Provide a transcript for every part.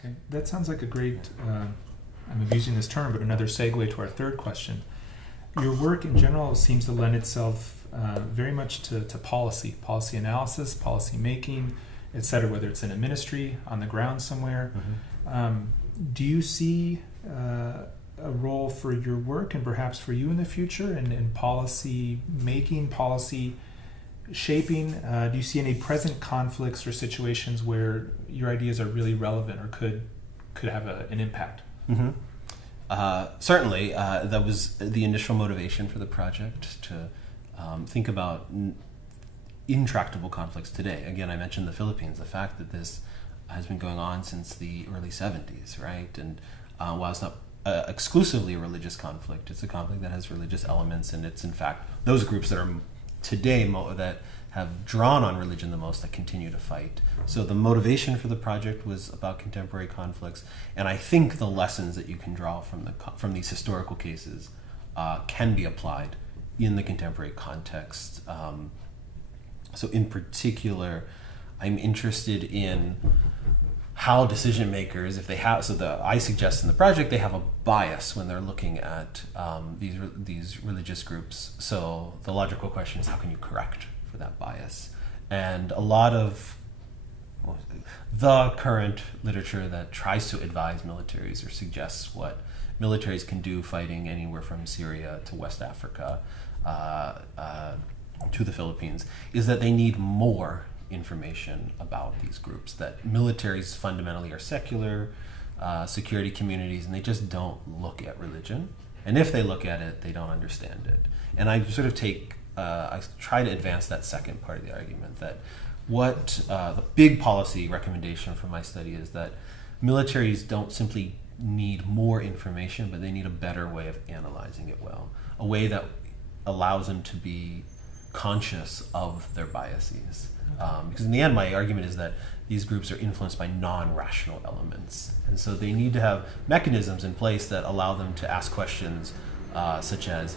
Okay, that sounds like a great, I'm abusing this term, but another segue to our third question. Your work in general seems to lend itself very much to policy analysis, policy making, et cetera, whether it's in a ministry, on the ground somewhere. Do you see a role for your work and perhaps for you in the future in policy making, policy shaping? Do you see any present conflicts or situations where your ideas are really relevant or could have an impact? Certainly, that was the initial motivation for the project, to think about intractable conflicts today. Again, I mentioned the Philippines, the fact that this has been going on since the early 70s, right? And while it's not exclusively a religious conflict, it's a conflict that has religious elements, and it's in fact those groups that are today that have drawn on religion the most that continue to fight. So the motivation for the project was about contemporary conflicts, and I think the lessons that you can draw from these historical cases can be applied in the contemporary context. So in particular, I'm interested in how decision makers, if they have, I suggest in the project they have a bias when they're looking at these religious groups. So the logical question is, how can you correct for that bias? And a lot of the current literature that tries to advise militaries or suggests what militaries can do fighting anywhere from Syria to West Africa to the Philippines is that they need more information about these groups, that militaries fundamentally are secular security communities, and they just don't look at religion, and if they look at it, they don't understand it. And I sort of I try to advance that second part of the argument, that what the big policy recommendation from my study is that militaries don't simply need more information, but they need a better way of analyzing it well, a way that allows them to be conscious of their biases. Because in the end, my argument is that these groups are influenced by non-rational elements. And so they need to have mechanisms in place that allow them to ask questions such as,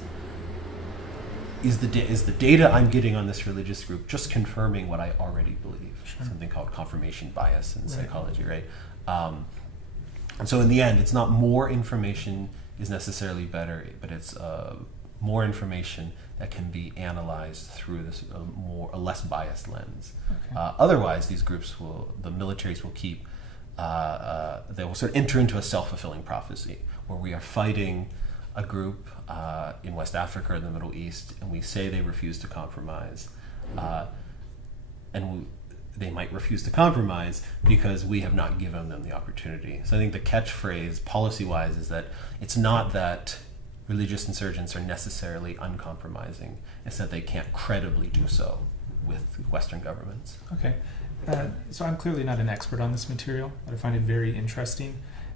is the data I'm getting on this religious group just confirming what I already believe? Sure. Something called confirmation bias in psychology, right? And so in the end, it's not more information is necessarily better, but it's more information that can be analyzed through this a less biased lens. Okay. Otherwise, these groups the militaries will keep, they will sort of enter into a self-fulfilling prophecy where we are fighting a group in West Africa or the Middle East, and we say they refuse to compromise, they might refuse to compromise because we have not given them the opportunity. So I think the catchphrase policy-wise is that it's not that religious insurgents are necessarily uncompromising, it's that they can't credibly do so with Western governments. Okay. So I'm clearly not an expert on this material, but I find it very interesting.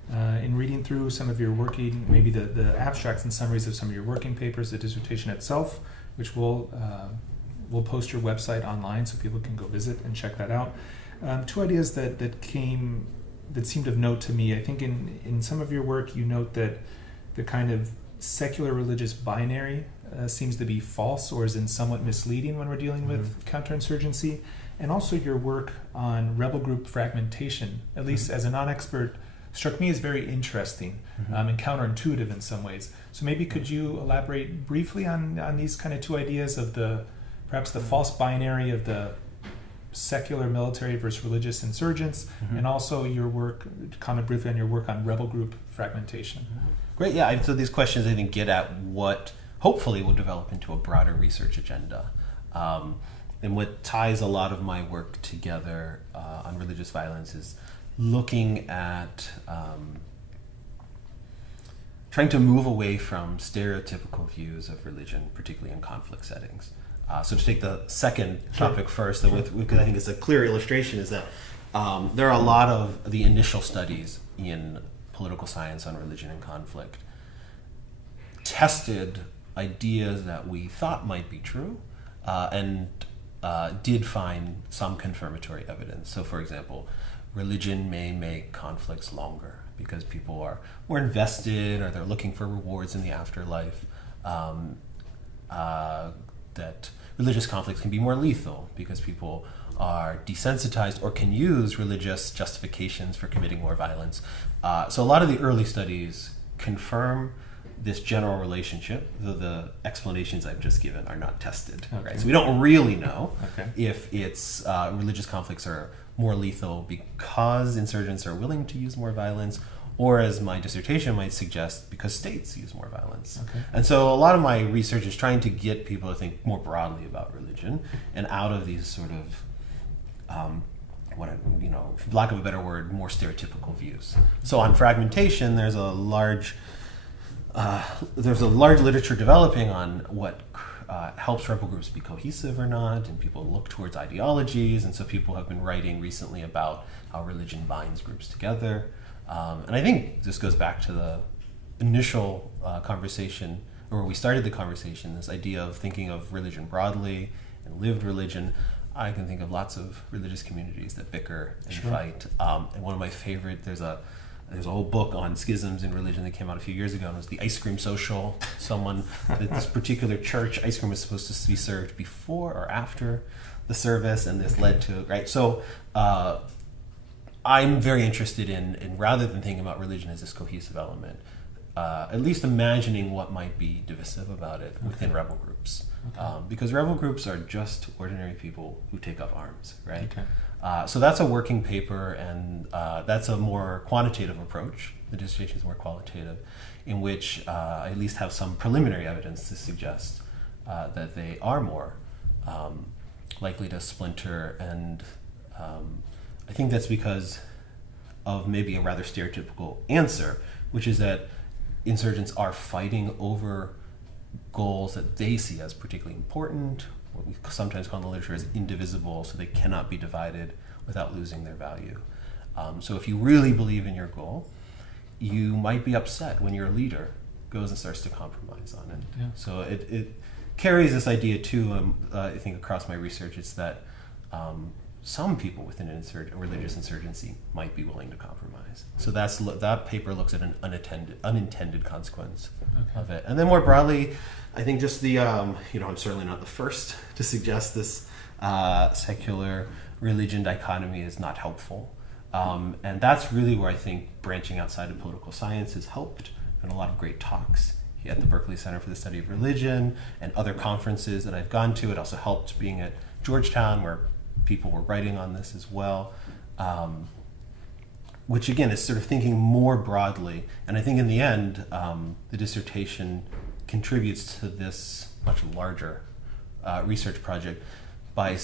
In reading through some of your working, maybe the abstracts and summaries of some of your working papers, the dissertation itself, which we'll post your website online so people can go visit and check that out. Two ideas that seemed of note to me. I think in some of your work you note that the kind of secular religious binary seems to be false or is somewhat misleading when we're dealing with counterinsurgency, and also your work on rebel group fragmentation, at least as a non-expert, struck me as very interesting and counterintuitive in some ways. So maybe could you elaborate briefly on these kind of two ideas of perhaps the false binary of the secular military versus religious insurgents, and also comment briefly on your work on rebel group fragmentation. Great, yeah. So these questions, I think, get at what hopefully will develop into a broader research agenda. And what ties a lot of my work together on religious violence is looking at trying to move away from stereotypical views of religion, particularly in conflict settings. So to take the second topic first, because I think it's a clear illustration, is that there are a lot of the initial studies in political science on religion and conflict tested ideas that we thought might be true and did find some confirmatory evidence. So for example, religion may make conflicts longer because people are more invested or they're looking for rewards in the afterlife. that religious conflicts can be more lethal because people are desensitized or can use religious justifications for committing more violence. So a lot of the early studies confirm this general relationship, though the explanations I've just given are not tested. Okay. Right? So we don't really know Okay. if it's religious conflicts are more lethal because insurgents are willing to use more violence, or as my dissertation might suggest, because states use more violence. Okay. And so a lot of my research is trying to get people to think more broadly about religion and out of these sort of for lack of a better word, more stereotypical views. So on fragmentation, there's a large literature developing on what helps rebel groups be cohesive or not, and people look towards ideologies, and so people have been writing recently about how religion binds groups together. And I think this goes back to the initial conversation, or where we started the conversation, this idea of thinking of religion broadly and lived religion. I can think of lots of religious communities that bicker and Sure. fight. And one of my favorite, there's a whole book on schisms in religion that came out a few years ago, and it was the ice cream social. That this particular church, ice cream was supposed to be served before or after the service, and this led to, right? So I'm very interested in rather than thinking about religion as this cohesive element, at least imagining what might be divisive about it within rebel groups. Okay. Because rebel groups are just ordinary people who take up arms, right? Okay. So that's a working paper, and that's a more quantitative approach. The dissertation is more qualitative, in which I at least have some preliminary evidence to suggest that they are more likely to splinter, and I think that's because of maybe a rather stereotypical answer, which is that insurgents are fighting over goals that they see as particularly important, what we sometimes call in the literature as indivisible, so they cannot be divided without losing their value. So if you really believe in your goal, you might be upset when your leader goes and starts to compromise on it. Yeah. So it carries this idea too, I think across my research, it's that some people within a religious insurgency might be willing to compromise. So that paper looks at an unintended consequence of it. And then more broadly, I think just the, I'm certainly not the first to suggest this secular religion dichotomy is not helpful. And that's really where I think branching outside of political science has helped, and a lot of great talks at the Berkeley Center for the Study of Religion and other conferences that I've gone to. It also helped being at Georgetown, where people were writing on this as well, which again is sort of thinking more broadly. And I think in the end, the dissertation contributes to this much larger research project by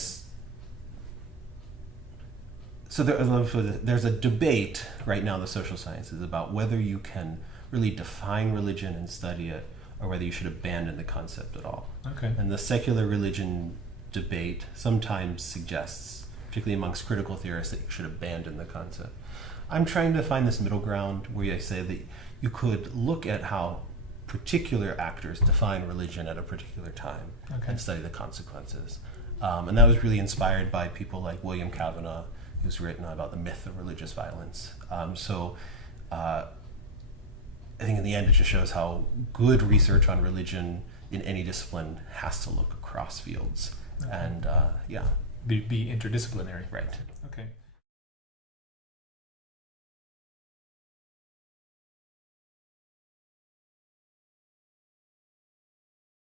there's a debate right now in the social sciences about whether you can really define religion and study it, or whether you should abandon the concept at all. Okay. And the secular religion debate sometimes suggests, particularly amongst critical theorists, that you should abandon the concept. I'm trying to find this middle ground where I say that you could look at how particular actors define religion at a particular time and study the consequences. And that was really inspired by people like William Kavanaugh, who's written about the myth of religious violence. I think in the end it just shows how good research on religion in any discipline has to look across fields. And Be interdisciplinary. Right. Okay.